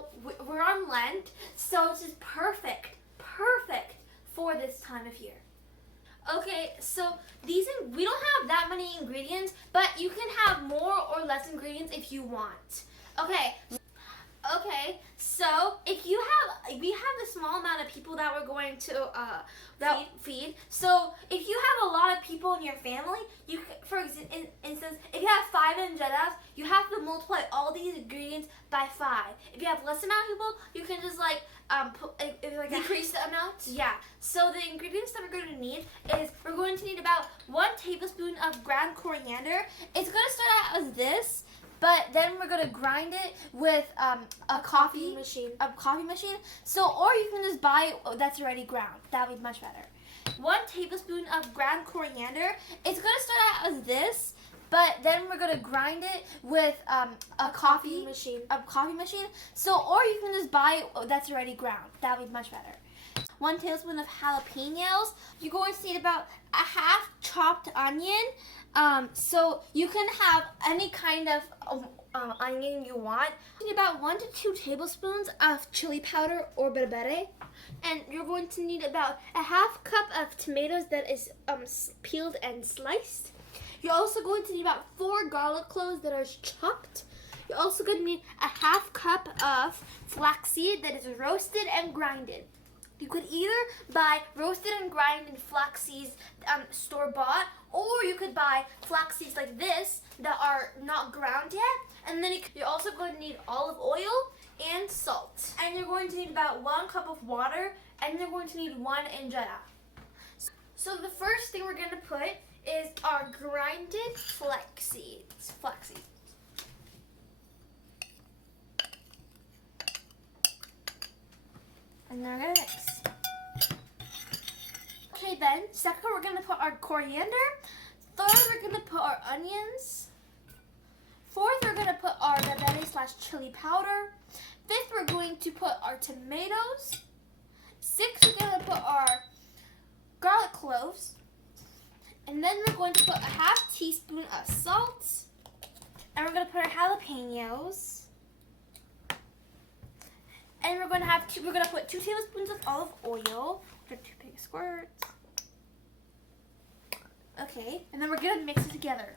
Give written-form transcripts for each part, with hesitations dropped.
so we're on Lent, so this is perfect for this time of year. Okay, so we don't have that many ingredients, but you can have more or less ingredients if you want. Okay, so we have a small amount of people that we're going to feed. So if you have a lot of people in your family, for instance, if you have 5 injeras, you have to multiply all these ingredients by 5. If you have less amount of people, you can just decrease the amount. Yeah. So the ingredients that we're going to need is we're going to need about 1 tablespoon of ground coriander. It's going to start out as this. But then we're gonna grind it with a coffee machine. So, or you can just buy it that's already ground. That'll be much better. 1 tablespoon of ground coriander. It's gonna start out as this, but then we're gonna grind it with a coffee machine. So, or you can just buy it that's already ground. That'll be much better. 1 tablespoon of jalapenos. You're going to need about a half chopped onion. So you can have any kind of onion you want. You need about 1 to 2 tablespoons of chili powder or berbere. And you're going to need about a half cup of tomatoes that is peeled and sliced. You're also going to need about 4 garlic cloves that are chopped. You're also going to need a half cup of flaxseed that is roasted and grinded. You could either buy roasted and grinded flaxseeds store-bought, or you could buy flaxseeds like this that are not ground yet. And then you're also going to need olive oil and salt. And you're going to need about 1 cup of water, and you're going to need 1 injera. So the first thing we're going to put is our grinded flaxseeds. And then we're going to mix. Okay, then, second we're going to put our coriander. Third, we're going to put our onions. Fourth, we're going to put our berbere/chili powder. Fifth, we're going to put our tomatoes. Sixth, we're going to put our garlic cloves. And then we're going to put a half teaspoon of salt. And we're going to put our jalapenos. And we're going to put 2 tablespoons of olive oil. 2 big squirts. Okay, and then we're going to mix it together.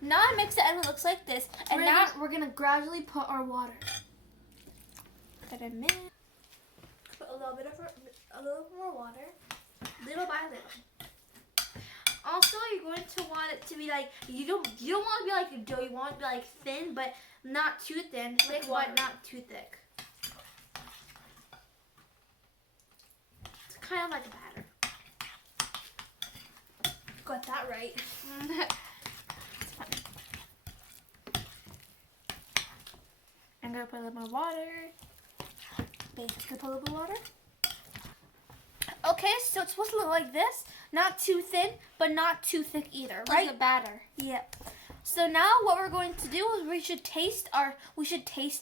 Now I mix it and it looks like this. And now we're going to gradually put our water. Put a minute. Put a little more water, little by little. Also, you're going to want it to be like, you don't want to be like a dough, you want it to be like thin, but not too thin, thick, but not too thick. It's kind of like a batter. Got that right. I'm going to put a little more water. Basically put a little bit of water. Okay, so it's supposed to look like this. Not too thin, but not too thick either, right? Like a batter. Yep. So now what we're going to do is we should taste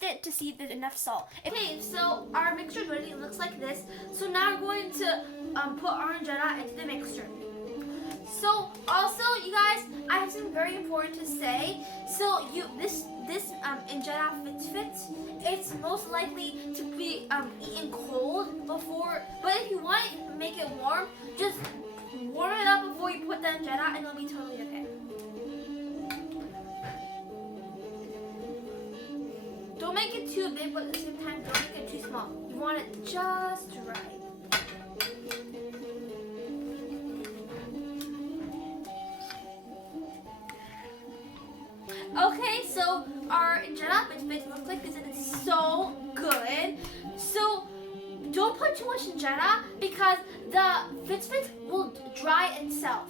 it to see if there's enough salt. Okay, so our mixture is ready. It looks like this. So now we're going to put our injera into the mixture. So also, you guys, I have something very important to say. So this Injera Fitfit, it's most likely to be eaten cold before. But if you want to make it warm, just warm it up before you put the injera, and it'll be totally okay. Don't make it too big, but at the same time, don't make it too small. You want it just right. Okay, so our Injera Fitfit looks like this and it's so good. So don't put too much Injera because the Fitfit will dry itself.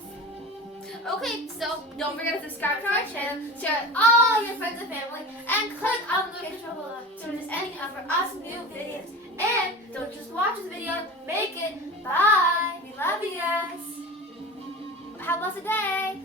Okay, so don't forget to subscribe to our channel, share with all your friends and family, and click on the notification bell to miss any of our awesome new videos. And don't just watch this video, make it. Bye. We love you guys. Have a blessed day.